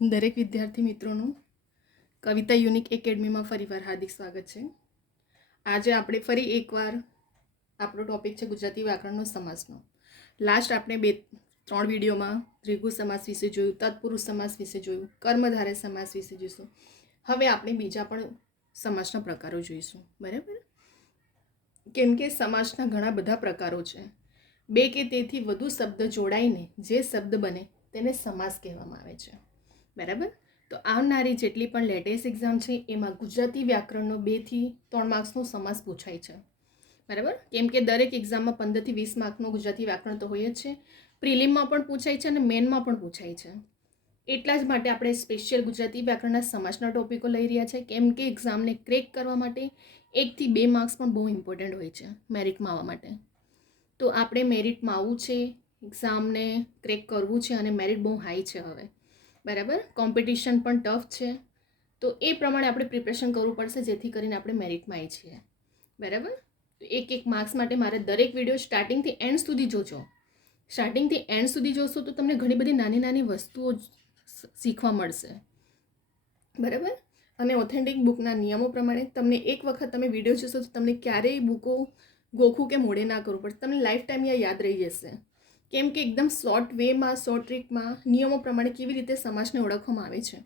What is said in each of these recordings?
દરેક વિદ્યાર્થી મિત્રોનું કવિતા યુનિક એકેડમીમાં ફરીવાર હાર્દિક સ્વાગત છે. આજે આપણે ફરી એકવાર આપણો ટોપિક છે ગુજરાતી વ્યાકરણનો સમાસનો. લાસ્ટ આપણે 2-3 વિડીયોમાં દ્વિગુ સમાસ વિશે જોયું, તત્પુરુષ સમાસ વિશે જોયું, કર્મધારય સમાસ વિશે જોઈશું. હવે આપણે બીજા પણ સમાસના પ્રકારો જોઈશું, બરાબર? કેમ કે સમાસના ઘણા બધા પ્રકારો છે. 2 કે તેથી વધુ શબ્દ જોડાઈને જે શબ્દ બને તેને સમાસ કહેવામાં આવે છે, બરાબર? તો આવનારી જેટલી પણ લેટેસ્ટ એક્ઝામ છે એમાં ગુજરાતી વ્યાકરણનો 2 થી 3 માર્ક્સનો સમાસ પૂછાય છે, બરાબર? કેમ કે દરેક એક્ઝામમાં 15 થી 20 માર્કનો ગુજરાતી વ્યાકરણ તો હોય જ છે. પ્રિલિમમાં પણ પૂછાય છે અને મેનમાં પણ પૂછાય છે. એટલા જ માટે આપણે સ્પેશિયલ ગુજરાતી વ્યાકરણના સમાસના ટોપિકો લઈ રહ્યા છે, કેમ કે એક્ઝામને ક્રેક કરવા માટે 1 થી 2 માર્ક્સ પણ બહુ ઇમ્પોર્ટન્ટ હોય છે મેરિટમાં આવવા માટે. તો આપણે મેરિટમાં આવવું છે, એક્ઝામને ક્રેક કરવું છે અને મેરિટ બહુ હાઈ છે હવે, બરાબર? કોમ્પિટિશન પણ ટફ છે, તો એ પ્રમાણે આપણે પ્રિપરેશન કરવું પડશે જેથી કરીને આપણે મેરિટમાં આવી છીએ, બરાબર? તો એક માર્ક્સ માટે મારે દરેક વિડીયો સ્ટાર્ટિંગથી એન્ડ સુધી જોજો. સ્ટાર્ટિંગથી એન્ડ સુધી જોશો તો તમને ઘણી બધી નાની નાની વસ્તુઓ શીખવા મળશે, બરાબર? અને ઓથેન્ટિક બુકના નિયમો પ્રમાણે તમને એક વખત તમે વિડીયો જોશો તો તમને ક્યારેય બુકો ગોખું કે મોડે ના કરવું પડશે, તમને લાઈફ ટાઈમ યાદ રહી જશે. કેમ કે એકદમ શોર્ટ વેમાં, શોર્ટ ટ્રીકમાં નિયમો પ્રમાણે કેવી રીતે સમાસને ઓળખવામાં આવે છે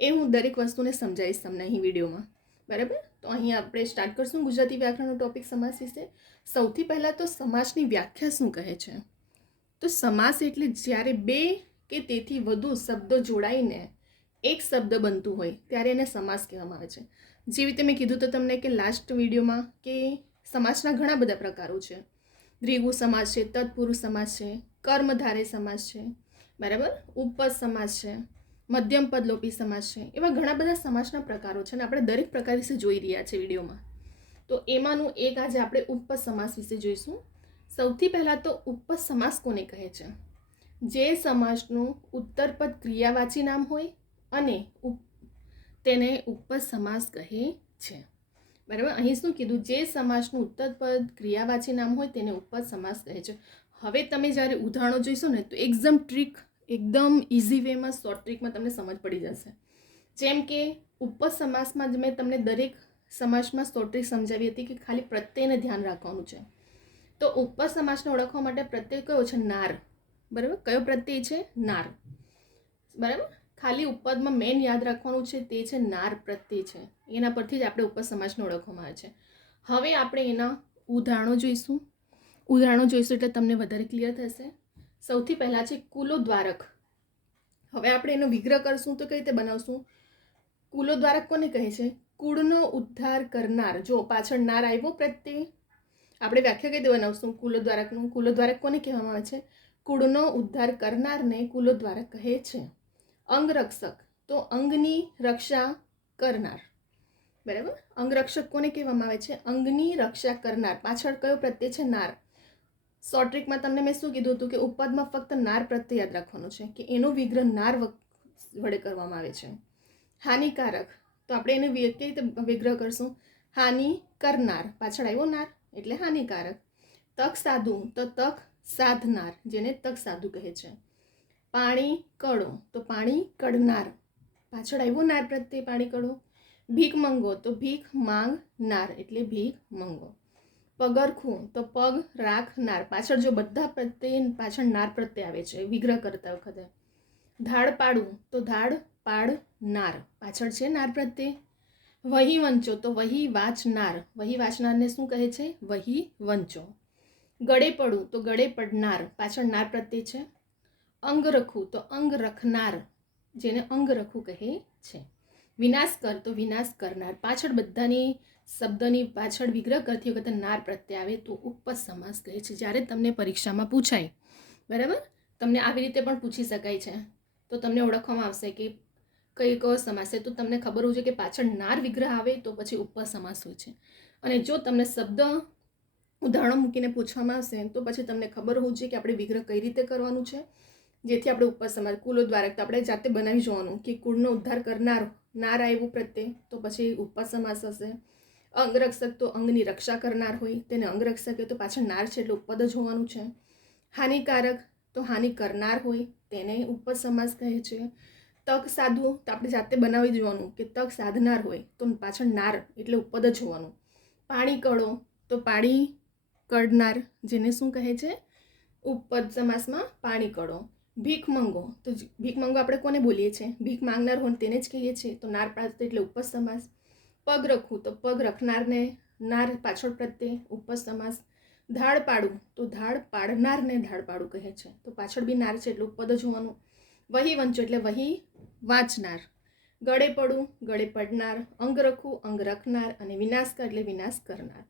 એ હું દરેક વસ્તુને સમજાવીશ તમને અહીં વિડીયોમાં, બરાબર? તો અહીં આપણે સ્ટાર્ટ કરશું ગુજરાતી વ્યાકરણનો ટોપિક સમાસ વિશે. સૌથી પહેલાં તો સમાસની વ્યાખ્યા શું કહે છે? તો સમાસ એટલે જ્યારે 2 કે તેથી વધુ શબ્દો જોડાઈને એક શબ્દ બનતું હોય ત્યારે એને સમાસ કહેવામાં આવે છે. જેવી રીતે મેં કીધું તો તમને કે લાસ્ટ વિડીયોમાં કે સમાસના ઘણા બધા પ્રકારો છે. દ્વિગુ સમાસ છે, તત્પુરુષ સમાસ છે, કર્મધારય સમાસ છે, બરાબર? ઉપપદ સમાસ છે, મધ્યમ પદલોપી સમાસ છે. એવા ઘણા બધા સમાસના પ્રકારો છે અને આપણે દરેક પ્રકાર વિશે જોઈ રહ્યા છે વિડીયોમાં. તો એમાંનું એક આજે આપણે ઉપપદ સમાસ વિશે જોઈશું. સૌથી પહેલાં તો ઉપપદ સમાસ કોને કહે છે? જે સમાસનું ઉત્તરપદ ક્રિયાવાચી નામ હોય અને તેને ઉપપદ સમાસ કહે છે, બરાબર? અહીં શું કીધું? જે સમાસનું ઉત્તરપદ ક્રિયાવાચી નામ હોય તેને ઉપપદ સમાસ કહે છે. હવે તમે જ્યારે ઉદાહરણો જોઈશો ને તો એકદમ ઇઝી વેમાં, શોર્ટ ટ્રીકમાં તમને સમજ પડી જશે. જેમ કે ઉપપદ સમાસમાં જ મેં તમને દરેક સમાસમાં શોર્ટ ટ્રીક સમજાવી હતી કે ખાલી પ્રત્યયને ધ્યાન રાખવાનું છે. તો ઉપપદ સમાસને ઓળખવા માટે પ્રત્યય કયો છે? નાર, બરાબર? કયો પ્રત્યય છે? નાર, બરાબર? ખાલી ઉપપદમાં મેન યાદ રાખવાનું છે તે છે નાર પ્રત્યય છે. એના પરથી જ આપણે ઉપપદ સમાસને ઓળખવામાં આવે છે. હવે આપણે એના ઉદાહરણો જોઈશું એટલે તમને વધારે ક્લિયર થશે. સૌથી પહેલાં છે કુલોદ્વારક. હવે આપણે એનો વિગ્રહ કરશું તો કઈ રીતે બનાવશું? કુલોદ્વારક કોને કહે છે? કુળનો ઉદ્ધાર કરનાર. જો પાછળ નાર આવ્યો પ્રત્યય, આપણે વ્યાખ્યા કઈ રીતે બનાવશું કુલોદ્વારકનું? કુલોદ્વારક કોને કહેવામાં આવે છે? કુળનો ઉદ્ધાર કરનારને કુલોદ્વારક કહે છે. અંગરક્ષક, તો અંગની રક્ષા કરનાર, બરાબર? અંગરક્ષક કોને કહેવામાં આવે છે? અંગની રક્ષા કરનાર. પાછળ કયો પ્રત્યય છે? નાર. શોર્ટ ટ્રીકમાં તમને મેં શું કીધું હતું કે ઉપપદમાં ફક્ત નાર પ્રત્યય યાદ રાખવાનો છે કે એનો વિગ્રહ નાર વડે કરવામાં આવે છે. હાનિકારક, તો આપણે એને કઈ રીતે વિગ્રહ કરશું? હાનિ કરનાર, પાછળ આવ્યો નાર એટલે હાનિકારક. તક સાધુ, તો તક સાધનાર, જેને તક સાધુ કહે છે. પાણી કડો, તો પાણી કડનાર, પાછળ આવ્યો નાર પ્રત્યે પાણી કડો. ભીખ મંગો, તો ભીખ માંગનાર એટલે ભીખ મંગો. પગરખું, તો પગ રાખનાર, પાછળ જો બધા પ્રત્યય પાછળ નાર પ્રત્યય આવે છે વિગ્રહ કરતા વખતે. ધાડ પાડવું, તો ધાડ પાડનાર, પાછળ છે નાર પ્રત્યય. વહી વંચો, તો વહી વાંચનાર, વહી વાંચનારને શું કહે છે? વહી વંચો. ગળે પડવું, તો ગળે પડનાર, પાછળ નાર પ્રત્યય છે. અંગ રખવું, તો અંગ રખનાર, જેને અંગ રખવું કહે છે. વિનાશ કર, તો વિનાશ કરનાર, પાછળ બધાની શબ્દની પાછળ વિગ્રહ કરતી વખતે નાર પ્રત્યય આવે તો ઉપપદ સમાસ કહે છે. જ્યારે તમને પરીક્ષામાં પૂછાય, બરાબર? તમને આવી રીતે પણ પૂછી શકાય છે તો તમને ઓળખવામાં આવશે કે કયો સમાસ છે. તો તમને ખબર હોવું જોઈએ કે પાછળ નાર વિગ્રહ આવે તો પછી ઉપપદ સમાસ હોય છે. અને જો તમને શબ્દ ઉદાહરણો મૂકીને પૂછવામાં આવશે તો પછી તમને ખબર હોવું જોઈએ કે આપણે વિગ્રહ કઈ રીતે કરવાનું છે જેથી આપણે ઉપપદ સમાસ. કુલોદ્વારક, તો આપણે જાતે બનાવી જોવાનું કે કુળનો ઉદ્ધાર કરનાર, નાર આવ્યું પ્રત્યે તો પછી ઉપપદ સમાસ હશે. અંગરક્ષક, તો અંગની રક્ષા કરનાર હોય તેને અંગરક્ષક હોય તો પાછળ નાર છે એટલે ઉપપદ જ હોવાનું છે. હાનિકારક, તો હાનિ કરનાર હોય તેને ઉપપદ સમાસ કહે છે. તક સાધવું તો આપણે જાતે બનાવી જોવાનું કે તક સાધનાર હોય તો પાછળ નાર એટલે ઉપપદ જ જોવાનું. પાણી કળો તો પાણી કળનાર જેને શું કહે છે? ઉપપદ સમાસમાં પાણી કળો. ભીખ મંગો તો ભીખ મંગો આપણે કોને બોલીએ છીએ? ભીખ માંગનાર હોય તેને જ કહીએ છીએ, તો નાર પાછળ એટલે ઉપપદ સમાસ. પગ રખવું તો પગ રખનારને નાર પાછળ પ્રત્યે ઉપપદ સમાસ. ધાડ પાડવું તો ધાડ પાડનારને ધાડ પાડું કહે છે, તો પાછળ બી નાર છે એટલે ઉપપદ જ હોવાનું. વહી વંચો એટલે વહી વાંચનાર. ગળે પડવું ગળે પડનાર. અંગ રખવું અંગ રખનાર. અને વિનાશ કર એટલે વિનાશ કરનાર.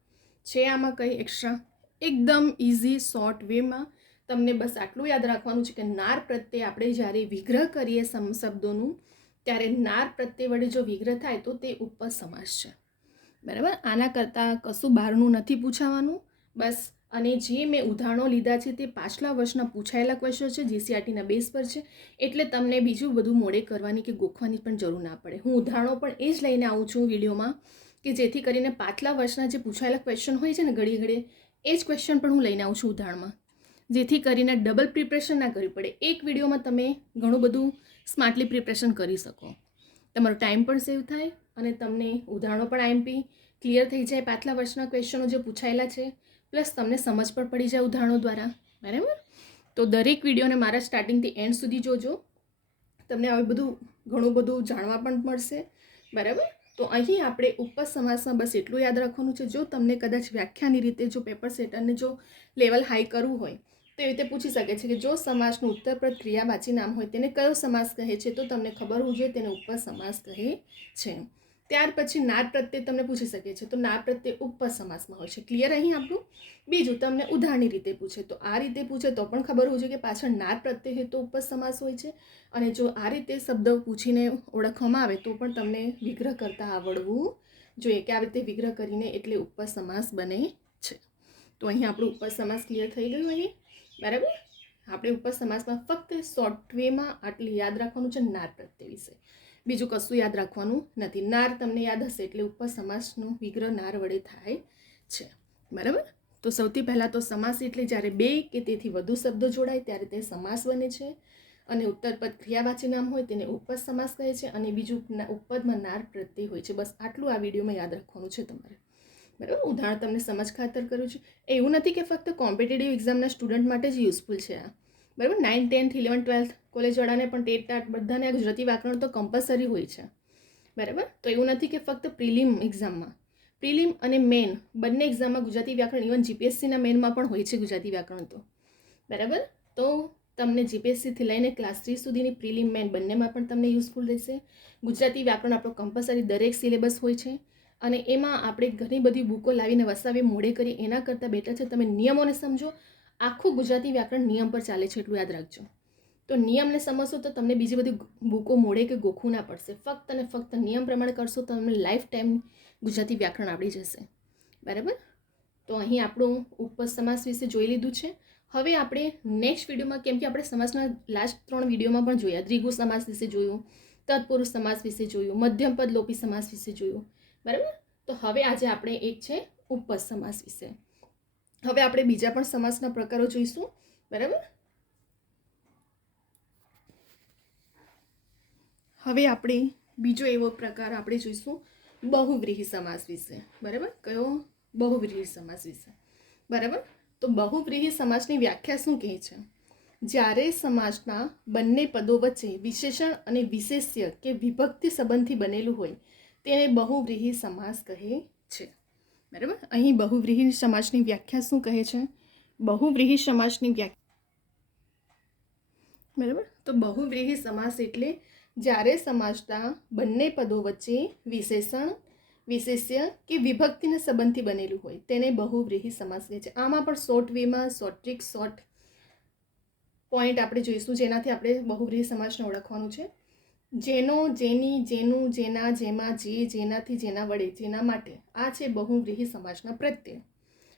છે આમાં કંઈ એક્સ્ટ્રા? એકદમ ઇઝી શોર્ટ વેમાં તમને બસ આટલું યાદ રાખવાનું છે કે નાર પ્રત્યે આપણે જ્યારે વિગ્રહ કરીએ શબ્દોનું ત્યારે નાર પ્રત્યે વડે જો વિગ્રહ થાય તો તે ઉપપદ સમાસ છે. બરાબર, આના કરતાં કશું બહારનું નથી પૂછાવાનું બસ. અને જે મેં ઉદાહરણો લીધા છે તે પાછલા વર્ષના પૂછાયેલા ક્વેશ્ચન છે, જીસીઆરટીના બેઝ પર છે, એટલે તમને બીજું બધું મોડે કરવાની કે ગોખવાની પણ જરૂર ના પડે. હું ઉદાહરણો પણ એ જ લઈને આવું છું વિડીયોમાં કે જેથી કરીને પાછલા વર્ષના જે પૂછાયેલા ક્વેશ્ચન હોય છે ને ઘડીએ ઘડીએ એ જ ક્વેશ્ચન પણ હું લઈને આવું છું ઉદાહરણમાં, જેથી કરીને ડબલ પ્રિપરેશન ના કરવી પડે. એક વિડીયોમાં તમે ઘણું બધું સ્માર્ટલી પ્રિપરેશન કરી શકો, તમારો ટાઈમ પણ સેવ થાય અને તમને ઉદાહરણો પણ આઈએમપી ક્લિયર થઈ જાય, પાછલા વર્ષના ક્વેશ્ચનો જે પૂછાયેલા છે પ્લસ તમને સમજ પણ પડી જાય ઉદાહરણો દ્વારા. બરાબર, તો દરેક વિડીયોને મારા સ્ટાર્ટિંગથી એન્ડ સુધી જોજો, તમને આવી બધું ઘણું બધું જાણવા પણ મળશે. બરાબર, તો અહીં આપણે ઉપપદ સમાસમાં બસ એટલું યાદ રાખવાનું છે. જો તમને કદાચ વ્યાખ્યાની રીતે જો પેપર સેટરને જો લેવલ હાઈ કરવું હોય તો એ રીતે પૂછી શકે છે કે જો સમાસનું ઉત્તરપદ ક્રિયાવાચી નામ હોય તેને કયો સમાસ કહે છે, તો તમને ખબર હોવું જોઈએ તેને ઉપપદ સમાસ કહે છે. ત્યાર પછી નાર પ્રત્યે તમને પૂછી શકે છે, તો નાર પ્રત્યે ઉપપદ સમાસમાં હોય છે. ક્લિયર અહીં આપણું. બીજું તમને ઉદાહરણની રીતે પૂછે તો આ રીતે પૂછે તો પણ ખબર હોવું જોઈએ કે પાછળ નાર પ્રત્યે તો ઉપપદ સમાસ હોય છે, અને જો આ રીતે શબ્દ પૂછીને ઓળખવામાં આવે તો પણ તમને વિગ્રહ કરતા આવડવું જોઈએ કે આ રીતે વિગ્રહ કરીને એટલે ઉપપદ સમાસ બને છે. તો અહીં આપણું ઉપપદ સમાસ ક્લિયર થઈ ગયું. અહીં બરાબર, આપણે ઉપપદ સમાસમાં ફક્ત શોર્ટ વેમાં આટલી યાદ રાખવાનું છે નાર પ્રત્યે વિશે, બીજું કશું યાદ રાખવાનું નથી. નાર તમને યાદ હશે એટલે ઉપપદ સમાસનો વિગ્રહ નાર વડે થાય છે. બરાબર, તો સૌથી પહેલાં તો સમાસ એટલે જ્યારે બે કે તેથી વધુ શબ્દો જોડાય ત્યારે તે સમાસ બને છે, અને ઉત્તરપદ ક્રિયાવાચી નામ હોય તેને ઉપપદ સમાસ કહે છે, અને બીજું ઉપપદમાં નાર પ્રત્યે હોય છે. બસ આટલું આ વિડીયોમાં યાદ રાખવાનું છે તમારે. બરાબર, ઉદાહરણ તમને સમજ ખાતર કર્યું છે. એવું નથી કે ફક્ત કોમ્પિટિટિવ એક્ઝામના સ્ટુડન્ટ માટે જ યુઝફુલ છે આ. બરાબર, 9, 10, 11, 12 કોલેજવાળાને પણ ટેટ ટાટ બધાને ગુજરાતી વ્યાકરણ તો કમ્પલસરી હોય છે. બરાબર, તો એવું નથી કે ફક્ત પ્રિલિમ એક્ઝામમાં, પ્રિલિમ અને મેન બંને એક્ઝામમાં ગુજરાતી વ્યાકરણ, ઇવન જીપીએસસીના મેનમાં પણ હોય છે ગુજરાતી વ્યાકરણ. તો બરાબર, તો તમને જીપીએસસીથી લઈને ક્લાસ 3 સુધીની પ્રિલિમ મેન બંનેમાં પણ તમને યુઝફુલ રહેશે. ગુજરાતી વ્યાકરણ આપણો કમ્પલસરી દરેક સિલેબસ હોય છે, અને એમાં આપણે ઘણી બધી બુકો લાવીને વસાવી મોડે કરી એના કરતાં બેટર છે તમે નિયમોને સમજો. આખું ગુજરાતી વ્યાકરણ નિયમ પર ચાલે છે એટલું યાદ રાખજો. તો નિયમને સમજશો તો તમને બીજી બધી બુકો મોડે કે ગોખવું ના પડશે. ફક્ત અને ફક્ત નિયમ પ્રમાણે કરશો તો તમને લાઈફ ટાઈમ ગુજરાતી વ્યાકરણ આવડી જશે. બરાબર, તો અહીં આપણું ઉપપદ સમાસ વિશે જોઈ લીધું છે. હવે આપણે નેક્સ્ટ વિડીયોમાં, કેમ કે આપણે સમાસના લાસ્ટ 3 વિડીયોમાં પણ જોયા, દ્વિગુ સમાસ વિશે જોયું, તત્પુરુષ સમાસ વિશે જોયું, મધ્યમપદ લોપી સમાસ વિશે જોયું. બરાબર, તો હવે આજે આપણે એક છે ઉપપદ સમાસ વિશે. હવે આપણે બીજા પણ સમાસના પ્રકારો જોઈશું. બરાબર, હવે આપણે બીજો એવો પ્રકાર આપણે જોઈશું બહુવ્રીહી સમાસ વિશે. બરાબર, કયો? બહુવ્રીહી સમાસ વિશે. બરાબર, તો બહુવ્રીહી સમાસની વ્યાખ્યા શું કહે છે? જ્યારે સમાસના બંને પદો વચ્ચે વિશેષણ અને વિશેષ્ય કે વિભક્તિ સંબંધથી બનેલું હોય તેને બહુવ્રીહી સમાસ કહે છે. બરાબર, અહીં બહુવ્રીહી સમાસની વ્યાખ્યા શું કહે છે? બહુવ્રીહી સમાસની વ્યાખ્યા, બરાબર, તો બહુવ્રીહી સમાસ એટલે જ્યારે સમાસના બંને પદો વચ્ચે વિશેષણ, વિશેષ્ય કે વિભક્તિના સંબંધથી બનેલું હોય તેને બહુવ્રીહી સમાસ કહે છે. આમાં પણ શોર્ટ વેમાં શોર્ટ ટ્રિક, શોર્ટ પોઈન્ટ આપણે જોઈશું જેનાથી આપણે બહુવ્રીહી સમાસને ઓળખવાનું છે. જેનો, જેની, જેનું, જેના, જેમાં, જે, જેનાથી, જેના વડે, જેના માટે, આ છે બહુવ્રીહી સમાસના પ્રત્યય.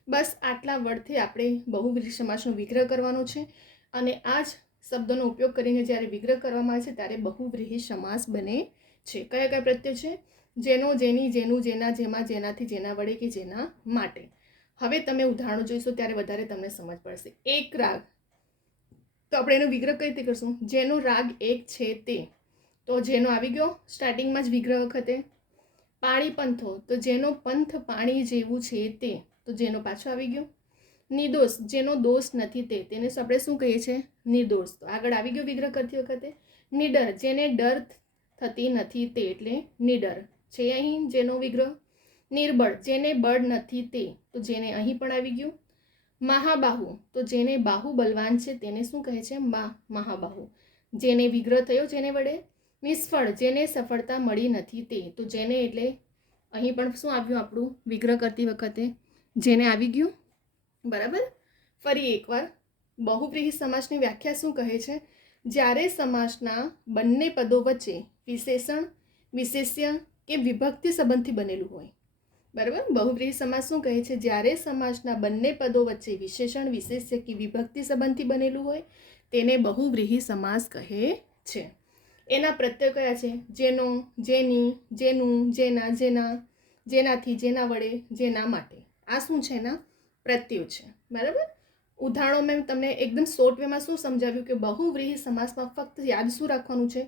બસ આટલા વર્ડથી આપણે બહુવ્રીહી સમાસનો વિગ્રહ કરવાનો છે, અને આ જ શબ્દોનો ઉપયોગ કરીને જ્યારે વિગ્રહ કરવામાં આવે છે ત્યારે બહુવ્રીહી સમાસ બને છે. કયા કયા પ્રત્યય છે? જેનો, જેની, જેનું, જેના, જેમાં, જેનાથી, જેના વડે કે જેના માટે. હવે તમે ઉદાહરણો જોઈશો ત્યારે વધારે તમને સમજ પડશે. એક રાગ, તો આપણે એનો વિગ્રહ કઈ રીતે કરશું? જેનો રાગ એક છે તે. તો જેનો આવી ગયો સ્ટાર્ટિંગમાં જ વિગ્રહ વખતે. પાણી પંથો, તો જેનો પંથ પાણી જેવું છે તે, તો જેનો પાછો આવી ગયો. નિર્દોષ, જેનો દોષ નથી તે, તેને આપણે શું કહીએ છીએ? નિર્દોષ. તો આગળ આવી ગયો વિગ્રહ કરતી વખતે. નિડર, જેને ડર થતી નથી તે, એટલે નિડર છે અહીં જેનો વિગ્રહ. નિર્બળ, જેને બળ નથી તે, તો જેને અહીં પણ આવી ગયું. મહાબાહુ, તો જેને બાહુ બલવાન છે તેને શું કહે છે? મહાબાહુ, જેને વિગ્રહ થયો જેને વડે. નિષ્ફળ, જેને સફળતા મળી નથી તે, તો જેને એટલે અહીં પણ શું આવ્યું આપણું વિગ્રહ કરતી વખતે? જેને આવી ગયું. બરાબર. ફરી એકવાર બહુવ્રીહી સમાસની વ્યાખ્યા શું કહે છે? જ્યારે સમાસના બંને પદો વચ્ચે વિશેષણ, વિશેષ્ય કે વિભક્તિ સંબંધથી બનેલું હોય. બરાબર. બહુવ્રીહી સમાસ શું કહે છે? જ્યારે સમાસના બંને પદો વચ્ચે વિશેષણ, વિશેષ્ય કે વિભક્તિ સંબંધથી બનેલું હોય તેને બહુવ્રીહી સમાસ કહે છે. એના પ્રત્યય કયા છે? જેનો, જેની, જેનું, જેના, જેના, જેનાથી, જેના વડે, જેના માટે. આ શું છે? એના પ્રત્યયો છે. બરાબર. ઉદાહરણો મેં તમને એકદમ શોર્ટ વેમાં શું સમજાવ્યું કે બહુવ્રીહી સમાસમાં ફક્ત યાદ શું રાખવાનું છે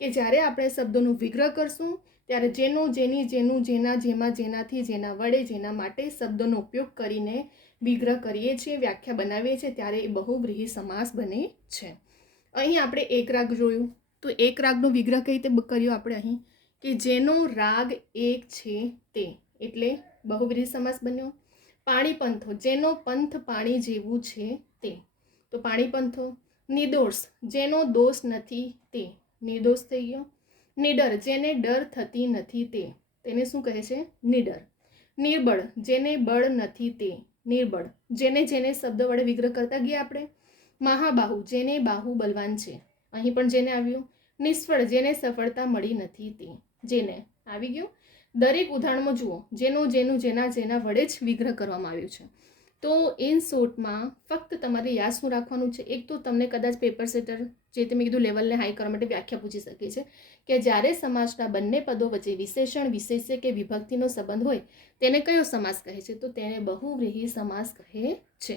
કે જ્યારે આપણે શબ્દોનું વિગ્રહ કરશું ત્યારે જેનો, જેની, જેનું, જેના, જેમાં, જેનાથી, જેના વડે, જેના માટે શબ્દોનો ઉપયોગ કરીને વિગ્રહ કરીએ છીએ, વ્યાખ્યા બનાવીએ છીએ, ત્યારે એ બહુવ્રીહી સમાસ બને છે. અહીં આપણે એક રાગ જોયું, તો એક રાગનો વિગ્રહ કઈ રીતે કર્યો આપણે અહીં કે જેનો રાગ એક છે તે, એટલે બહુવ્રીહી સમાસ બન્યો. પાણી પંથો, જેનો પંથ પાણી જેવું છે તે, તો પાણી પંથો. નિર્દોષ, જેનો દોષ નથી તે, નિર્દોષ થઈ ગયો. નિડર, જેને ડર થતી નથી તે, તેને શું કહે છે? નિડર. નિર્બળ, જેને બળ નથી તે, નિર્બળ. જેને જેને શબ્દ વડે વિગ્રહ કરતા ગયા આપણે. મહાબાહુ, જેને બાહુ બલવાન છે, અહીં પણ જેને આવ્યું. નિષ્ફળ, જેને સફળતા મળી નથી તે, જેને આવી ગયું. દરેક ઉદાહરણમાં જુઓ જેનું, જેનું, જેના, જેના વડે જ વિગ્રહ કરવામાં આવ્યું છે. તો ઇન શોર્ટમાં ફક્ત તમારે યાદ શું રાખવાનું છે? એક તો તમને કદાચ પેપર સેટર જે તે મેં કીધું લેવલને હાઈ કરવા માટે વ્યાખ્યા પૂછી શકે છે કે જ્યારે સમાસના બંને પદો વચ્ચે વિશેષણ, વિશેષ્ય કે વિભક્તિનો સંબંધ હોય તેને કયો સમાસ કહે છે? તો તેને બહુવ્રીહી સમાસ કહે છે.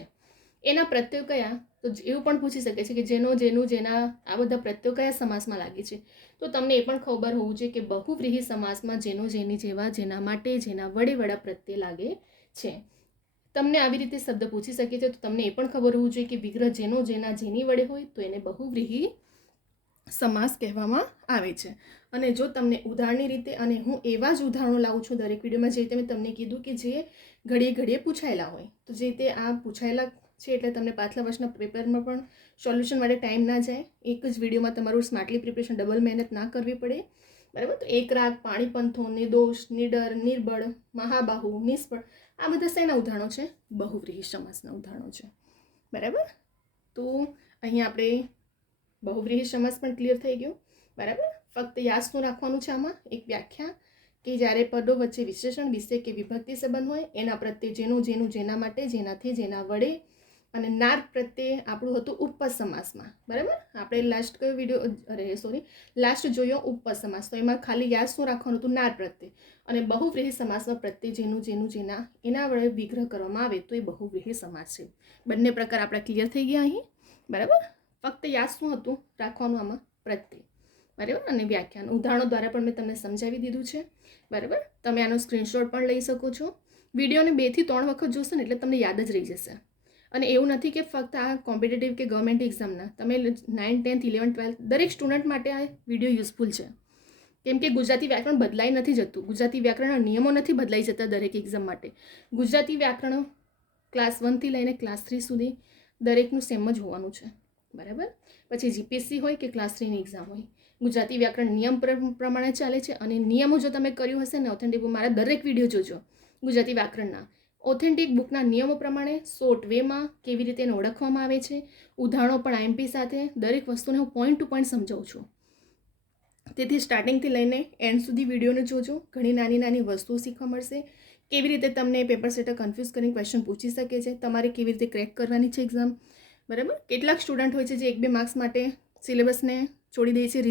એના પ્રત્યયો કયા? તો એવું પણ પૂછી શકે છે કે જેનો, જેનું, જેના, આ બધા પ્રત્યયો કયા સમાસમાં લાગે છે? તો તમને એ પણ ખબર હોવું જોઈએ કે બહુવ્રીહી સમાસમાં જેનો, જેની, જેવા, જેના માટે, જેના વડે વડા પ્રત્યય લાગે છે. તમને આવી રીતે શબ્દ પૂછી શકે છે તો તમને એ પણ ખબર હોવું જોઈએ કે વિગ્રહ જેનો, જેના, જેની વડે હોય તો એને બહુવ્રીહી સમાસ કહેવામાં આવે છે. અને જો તમને ઉદાહરણની રીતે, અને હું એવા જ ઉદાહરણો લાવું છું દરેક વિડીયોમાં જે રીતે મેં તમને કીધું કે જે ઘડીએ ઘડીએ પૂછાયેલા હોય, તો જે રીતે આ પૂછાયેલા છે એટલે તમને પાછલા વર્ષના પેપરમાં પણ સોલ્યુશન માટે ટાઈમ ના જાય, એક જ વિડીયોમાં તમારું સ્માર્ટલી પ્રિપરેશન, ડબલ મહેનત ના કરવી પડે. બરાબર. તો એક રાગ, પાણી પંથો, નિર્દોષ, નિડર, નિર્બળ, મહાબાહુ, નિષ્ફળ, આ બધા શેના ઉદાહરણો છે? બહુવ્રીહી સમાસના ઉદાહરણો છે. બરાબર. તો અહીં આપણે બહુવ્રીહી સમાસ પણ ક્લિયર થઈ ગયો. બરાબર. ફક્ત યાદ શું રાખવાનું છે આમાં? એક વ્યાખ્યા કે જ્યારે પદો વચ્ચે વિશેષણ, વિશેષ્ય કે વિભક્તિ સંબંધ હોય એના પ્રત્યે જેનું, જેનું, જેના માટે, જેનાથી, જેના વડે, અને નાર પ્રત્યે આપણું હતું ઉપપદ સમાસમાં. બરાબર. આપણે લાસ્ટ કયો વિડીયો લાસ્ટ જોયો ઉપપદ સમાસ, તો એમાં ખાલી યાદ શું રાખવાનું હતું? નાર પ્રત્યે. અને બહુવ્રીહી સમાસમાં પ્રત્યે જેનું, જેનું, જેના, એના વડે વિગ્રહ કરવામાં આવે તો એ બહુવ્રીહી સમાસ છે. બંને પ્રકાર આપણા ક્લિયર થઈ ગયા અહીં. બરાબર. ફક્ત યાદ શું હતું રાખવાનું આમાં? પ્રત્યય. બરાબર. અને વ્યાખ્યાન ઉદાહરણો દ્વારા પણ મેં તમને સમજાવી દીધું છે. બરાબર. તમે આનો સ્ક્રીનશોટ પણ લઈ શકો છો. વિડીયોને 2 થી 3 વખત જોશો ને એટલે તમને યાદ જ રહી જશે. અને એવું નથી કે ફક્ત આ કોમ્પિટિટિવ કે ગવર્મેન્ટ એક્ઝામના, તમે 9, 10, 11, 12 દરેક સ્ટુડન્ટ માટે આ વિડીયો યુઝફુલ છે. કેમ કે ગુજરાતી વ્યાકરણ બદલાઈ નથી જતું, ગુજરાતી વ્યાકરણના નિયમો નથી બદલાઈ જતા દરેક એક્ઝામ માટે. ગુજરાતી વ્યાકરણ ક્લાસ 1 થી લઈને ક્લાસ 3 સુધી દરેકનું સેમ જ હોવાનું છે. બરાબર. પછી જીપીએસસી હોય કે ક્લાસ 3ની એક્ઝામ હોય, ગુજરાતી વ્યાકરણ નિયમ પ્રમાણે ચાલે છે. અને નિયમો જો તમે કર્યું હશે ને ઓથેન્ટિક, મારા દરેક વિડીયો જોજો ગુજરાતી વ્યાકરણના, ઓથેન્ટિક બુકના નિયમો પ્રમાણે શોર્ટ વેમાં કેવી રીતે એને ઓળખવામાં આવે છે, ઉદાહરણો પણ આઈએમપી સાથે, દરેક વસ્તુને હું પોઈન્ટ ટુ પોઈન્ટ સમજાવું છું. તેથી સ્ટાર્ટિંગથી લઈને એન્ડ સુધી વિડીયોને જોજો. ઘણી નાની નાની વસ્તુઓ શીખવા મળશે. કેવી રીતે તમને પેપર સેટર કન્ફ્યુઝ કરીને ક્વેશ્ચન પૂછી શકે છે, તમારે કેવી રીતે ક્રેક કરવાની છે એક્ઝામ. બરાબર. કેટલાક સ્ટુડન્ટ હોય છે જે 1-2 માર્ક્સ માટે સિલેબસને છોડી દે છે.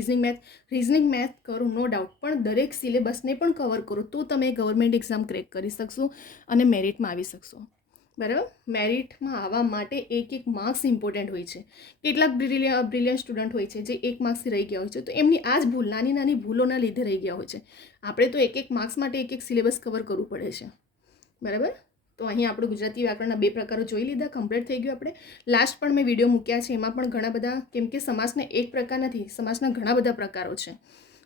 રિઝનિંગ મેથ કરો નો ડાઉટ, પણ દરેક સિલેબસને પણ કવર કરો તો તમે ગવર્મેન્ટ એક્ઝામ ક્રેક કરી શકશો અને મેરિટમાં આવી શકશો. બરાબર. મેરિટમાં આવવા માટે એક માર્ક્સ ઇમ્પોર્ટન્ટ હોય છે. કેટલાક બ્રિલિયન્ટ સ્ટુડન્ટ હોય છે જે 1 માર્ક્સથી રહી ગયા હોય છે, તો એમની આ જ ભૂલ, નાની નાની ભૂલોના લીધે રહી ગયા હોય છે. આપણે તો એક માર્ક્સ માટે એક સિલેબસ કવર કરવું પડે છે. બરાબર. તો અહીં આપણે ગુજરાતી વ્યાકરણના 2 પ્રકારો જોઈ લીધા, કમ્પ્લીટ થઈ ગયું. આપણે લાસ્ટ પણ મેં વિડીયો મૂક્યા છે, એમાં પણ ઘણા બધા, કેમ કે સમાસના એક પ્રકાર નથી, સમાસના ઘણા બધા પ્રકારો છે.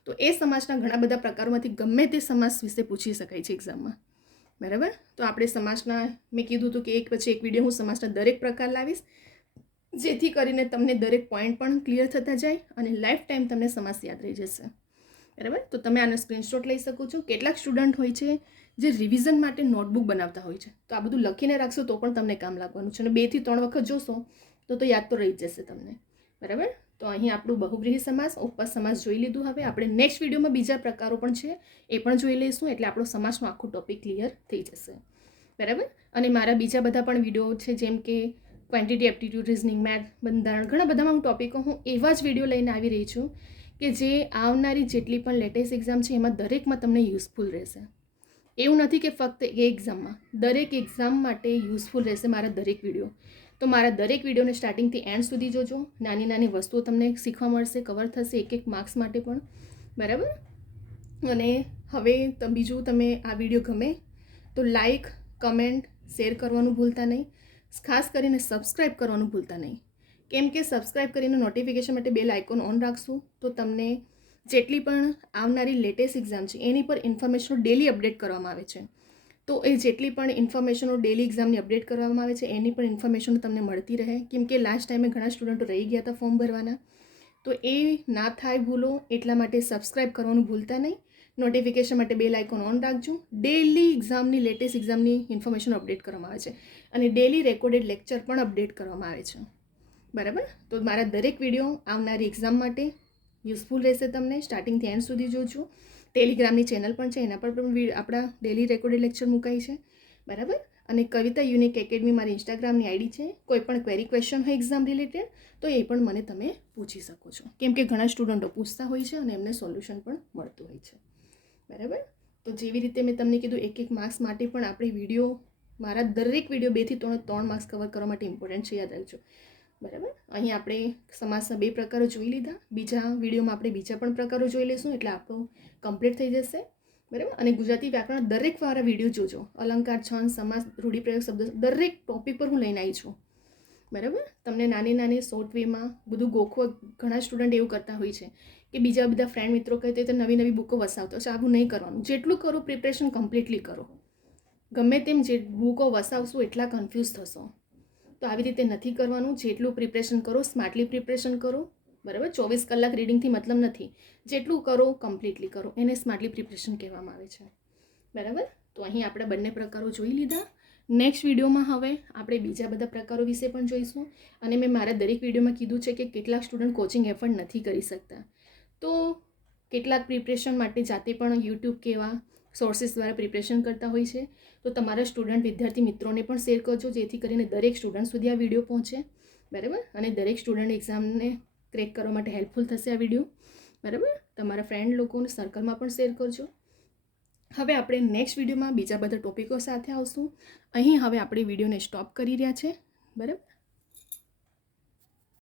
તો એ સમાસના ઘણા બધા પ્રકારોમાંથી ગમે તે સમાસ વિશે પૂછી શકાય છે એક્ઝામમાં. બરાબર. તો આપણે સમાસના, મેં કીધું હતું કે એક પછી એક વિડીયો હું સમાસના દરેક પ્રકાર લાવીશ, જેથી કરીને તમને દરેક પોઈન્ટ પણ ક્લિયર થતા જાય અને લાઈફ ટાઈમ તમને સમાસ યાદ રહી જશે. બરાબર. તો તમે આનો સ્ક્રીનશોટ લઈ શકો છો. કેટલાક સ્ટુડન્ટ હોય છે જે રિવિઝન માટે નોટબુક બનાવતા હોય છે, તો આ બધું લખીને રાખશો તો પણ તમને કામ લાગવાનું છે, અને 2 થી 3 વખત જોશો તો યાદ તો રહી જ જશે તમને. બરાબર. તો અહીં આપણું બહુવ્રીહી સમાસ, ઉપપદ સમાસ જોઈ લીધું. હવે આપણે નેક્સ્ટ વિડીયોમાં બીજા પ્રકારો પણ છે એ પણ જોઈ લઈશું, એટલે આપણો સમાસનો આખો ટોપિક ક્લિયર થઈ જશે. બરાબર. અને મારા બીજા બધા પણ વિડીયો છે, જેમ કે ક્વોન્ટિટી એપ્ટિટ્યૂડ, રિઝનિંગ, મેથ, બંધારણ, ઘણા બધામાં ટોપિકો હું એવા જ વિડીયો લઈને આવી રહી છું કે જે આવનારી જેટલી પણ લેટેસ્ટ એક્ઝામ છે એમાં દરેકમાં તમને યુઝફુલ રહેશે. એવું નથી કે ફક્ત એ એક્ઝામમાં, દરેક એક્ઝામ માટે યુઝફુલ રહેશે મારા દરેક વિડીયો. તો મારા દરેક વિડીયોને સ્ટાર્ટિંગથી એન્ડ સુધી જોજો. નાની નાની વસ્તુઓ તમને શીખવા મળશે, કવર થશે એક માર્ક્સ માટે પણ. બરાબર. અને હવે બીજું, તમે આ વિડીયો ગમે તો લાઈક, કમેન્ટ, શેર કરવાનું ભૂલતા નહીં. ખાસ કરીને સબસ્ક્રાઈબ કરવાનું ભૂલતા નહીં, કેમ કે સબસ્ક્રાઈબ કરીને નોટિફિકેશન માટે બેલ આઇકોન ઓન રાખશું તો તમને જેટલી પણ આવનારી લેટેસ્ટ એક્ઝામ છે એની પર ઇન્ફોર્મેશનો ડેલી અપડેટ કરવામાં આવે છે. તો એ જેટલી પણ ઇન્ફોર્મેશનો ડેલી એક્ઝામની અપડેટ કરવામાં આવે છે એની પણ ઇન્ફોર્મેશન તમને મળતી રહે, કેમ કે લાસ્ટ ટાઈમે ઘણા સ્ટુડન્ટો રહી ગયા હતા ફોર્મ ભરવાના. તો એ ના થાય ભૂલો, એટલા માટે સબસ્ક્રાઈબ કરવાનું ભૂલતા નહીં. નોટિફિકેશન માટે બેલ આઇકોન ઓન રાખજો. ડેલી એક્ઝામની, લેટેસ્ટ એક્ઝામની ઇન્ફોર્મેશન અપડેટ કરવામાં આવે છે, અને ડેલી રેકોર્ડેડ લેક્ચર પણ અપડેટ કરવામાં આવે છે. બરાબર. તો મારા દરેક વિડીયો આવનારી એક્ઝામ માટે યુઝફુલ રહેશે. તમને સ્ટાર્ટિંગથી એન્ડ સુધી જોજો. ટેલિગ્રામની ચેનલ પણ છે, એના પર પણ આપણા ડેલી રેકોર્ડેડ લેક્ચર મુકાય છે. બરાબર. અને કવિતા યુનિક એકેડમી મારી ઇન્સ્ટાગ્રામની આઈડી છે. કોઈ પણ ક્વેરી, ક્વેશ્ચન હોય એક્ઝામ રિલેટેડ તો એ પણ મને તમે પૂછી શકો છો, કેમ કે ઘણા સ્ટુડન્ટો પૂછતા હોય છે અને એમને સોલ્યુશન પણ મળતું હોય છે. બરાબર. તો જેવી રીતે મેં તમને કીધું, એક માર્ક્સ માટે પણ આપણે વિડીયો, મારા દરેક વિડીયો 2 થી 3 માર્ક્સ કવર કરવા માટે ઇમ્પોર્ટન્ટ છે, યાદ રાખજો. બરાબર. અહીં આપણે સમાસના 2 પ્રકારો જોઈ લીધા. બીજા વિડીયોમાં આપણે બીજા પણ પ્રકારો જોઈ લઈશું, એટલે આપણું કમ્પ્લીટ થઈ જશે. બરાબર. અને ગુજરાતી વ્યાકરણ દરેક વાળા વિડીયો જોજો. અલંકાર, છંદ, સમાસ, રૂઢિપ્રયોગ, શબ્દ, દરેક ટોપિક પર હું લઈને આવી છું. બરાબર. તમને નાની નાની શોર્ટ વેમાં બધું ગોખવો. ઘણા સ્ટુડન્ટ એવું કરતા હોય છે કે બીજા બધા ફ્રેન્ડ મિત્રો કહે તો નવી બુકો વસાવતો છે. આવું નહીં કરવાનું. જેટલું કરો પ્રિપરેશન કમ્પ્લીટલી કરો. ગમે તેમ જે બુકો વસાવશું એટલા કન્ફ્યુઝ થશો. તો આવી રીતે નથી કરવાનું. જેટલું પ્રિપરેશન કરો, સ્માર્ટલી પ્રિપરેશન કરો. બરાબર. 24 કલાક રીડિંગથી મતલબ નથી. જેટલું કરો કમ્પ્લીટલી કરો, એને સ્માર્ટલી પ્રિપરેશન કહેવામાં આવે છે. બરાબર. તો અહીં આપણે બંને પ્રકારો જોઈ લીધા. નેક્સ્ટ વિડીયોમાં હવે આપણે બીજા બધા પ્રકારો વિશે પણ જોઈશું. અને મેં મારા દરેક વિડીયોમાં કીધું છે કે કેટલાક સ્ટુડન્ટ કોચિંગ એફર્ટ નથી કરી શકતા, તો કેટલાક પ્રિપરેશન માટે જાતે પણ યુટ્યુબ કે એવા સોર્સિસ દ્વારા પ્રિપરેશન કરતા હોય છે. તો તમારા સ્ટુડન્ટ, વિદ્યાર્થી મિત્રોને પણ શેર કરજો, જેથી કરીને દરેક સ્ટુડન્ટ સુધી આ વિડીયો પહોંચે. બરાબર. અને દરેક સ્ટુડન્ટ એક્ઝામને ક્રેક કરવા માટે હેલ્પફુલ થશે આ વિડીયો. બરાબર. તમારા ફ્રેન્ડ લોકોને સર્કલમાં પણ શેર કરજો. હવે આપણે નેક્સ્ટ વિડીયોમાં બીજા બધા ટોપિકો સાથે આવશું. અહીં હવે આપણે વિડીયોને સ્ટોપ કરી રહ્યા છે. બરાબર.